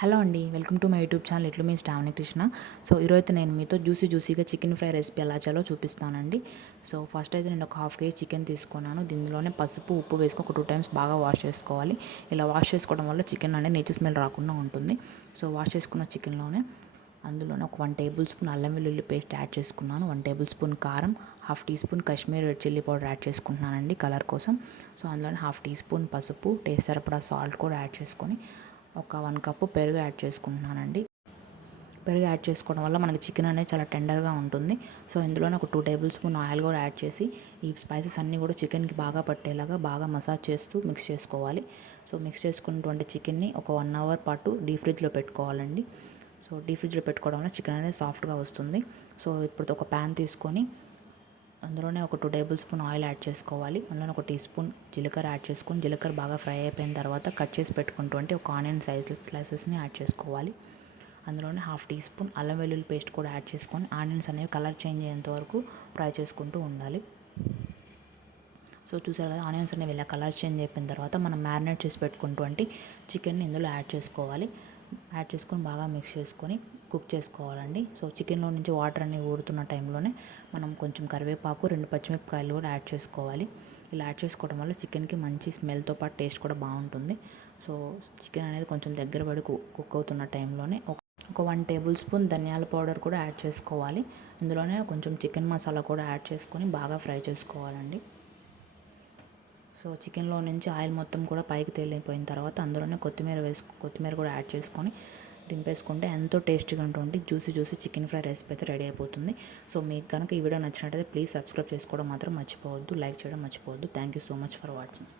Hello అండి, welcome to my YouTube channel ఇట్లు మీ Shravani Krishna. So ఈరోజు నేను మీతో జ్యూసీగా చికెన్ ఫ్రై రెసిపీ ఎలా చేయాలో చూపిస్తానండి. సో ఫస్ట్ అయితే నేను ఒక హాఫ్ కేజీ చికెన్ తీసుకున్నాను. దీనిలోనే పసుపు ఉప్పు వేసుకొని ఒక 2 times బాగా వాష్ చేసుకోవాలి. ఇలా వాష్ చేసుకోవడం వల్ల చికెన్ అనేది నీచు స్మెల్ రాకుండా ఉంటుంది. సో వాష్ చేసుకున్న చికెన్లోనే అందులోనే ఒక 1 tablespoon అల్లం వెల్లుల్లి పేస్ట్ యాడ్ చేసుకున్నాను. 1 tablespoon కారం, half teaspoon Kashmir red chilli powder add చేసుకుంటున్నానండి కలర్ కోసం. సో అందులోనే హాఫ్ టీ స్పూన్ పసుపు, టేస్ట్ సరిపడా సాల్ట్ కూడా యాడ్ చేసుకొని ఒక 1 కప్పు పెరుగు యాడ్ చేసుకుంటున్నానండి. పెరుగు యాడ్ చేసుకోవడం వల్ల మనకి చికెన్ అనేది చాలా టెండర్గా ఉంటుంది. సో ఇందులోనే ఒక 2 tablespoon ఆయిల్ కూడా యాడ్ చేసి ఈ స్పైసెస్ అన్నీ కూడా చికెన్కి బాగా పట్టేలాగా బాగా మసాజ్ చేస్తూ మిక్స్ చేసుకోవాలి. సో మిక్స్ చేసుకున్నటువంటి చికెన్ని ఒక 1 hour పాటు డీప్ ఫ్రిడ్జ్లో పెట్టుకోవాలండి. సో డీప్ ఫ్రిడ్జ్లో పెట్టుకోవడం వల్ల చికెన్ అనేది సాఫ్ట్గా వస్తుంది. సో ఇప్పుడు ఒక ప్యాన్ తీసుకొని అందులోనే ఒక 2 tablespoon ఆయిల్ యాడ్ చేసుకోవాలి. అందులోనే ఒక టీ స్పూన్ జీలకర్ర యాడ్ చేసుకొని జీలకర్ర బాగా ఫ్రై అయిపోయిన తర్వాత కట్ చేసి పెట్టుకున్నటువంటి ఒక ఆనియన్ స్లైసెస్ని యాడ్ చేసుకోవాలి. అందులోనే హాఫ్ టీ స్పూన్ అల్లం వెల్లుల్లి పేస్ట్ కూడా యాడ్ చేసుకొని ఆనియన్స్ అనేవి కలర్ చేంజ్ అయ్యేంత వరకు ఫ్రై చేసుకుంటూ ఉండాలి. సో చూసారు కదా, ఆనియన్స్ అనేవి ఇలా కలర్ చేంజ్ అయిపోయిన తర్వాత మనం మ్యారినేట్ చేసి పెట్టుకున్నటువంటి చికెన్ని ఇందులో యాడ్ చేసుకోవాలి. యాడ్ చేసుకొని బాగా మిక్స్ చేసుకొని కుక్ చేసుకోవాలండి. సో చికెన్లో నుంచి వాటర్ అన్నీ ఊరుతున్న టైంలోనే మనం కొంచెం కరివేపాకు, 2 పచ్చిమిరపకాయలు కూడా యాడ్ చేసుకోవాలి. ఇలా యాడ్ చేసుకోవడం వల్ల చికెన్కి మంచి స్మెల్తో పాటు టేస్ట్ కూడా బాగుంటుంది. సో చికెన్ అనేది కొంచెం దగ్గర పడి కుక్ అవుతున్న టైంలోనే ఒక 1 tablespoon ధనియాల పౌడర్ కూడా యాడ్ చేసుకోవాలి. ఇందులోనే కొంచెం చికెన్ మసాలా కూడా యాడ్ చేసుకొని బాగా ఫ్రై చేసుకోవాలండి. సో చికెన్లో నుంచి ఆయిల్ మొత్తం కూడా పైకి తేలిపోయిన తర్వాత అందులోనే కొత్తిమీర కూడా యాడ్ చేసుకొని దింపేసుకుంటే ఎంతో టేస్టీగా ఉంటుంది జ్యూసీ చికెన్ ఫ్రై రెసిపీ అయితే రెడీ అయిపోతుంది. సో మీకు కనుక ఈ వీడియో నచ్చినట్టయితే ప్లీజ్ సబ్స్క్రైబ్ చేసుకోవడం మాత్రం మర్చిపోవద్దు, లైక్ చేయడం మర్చిపోవద్దు. Thank you so much for watching.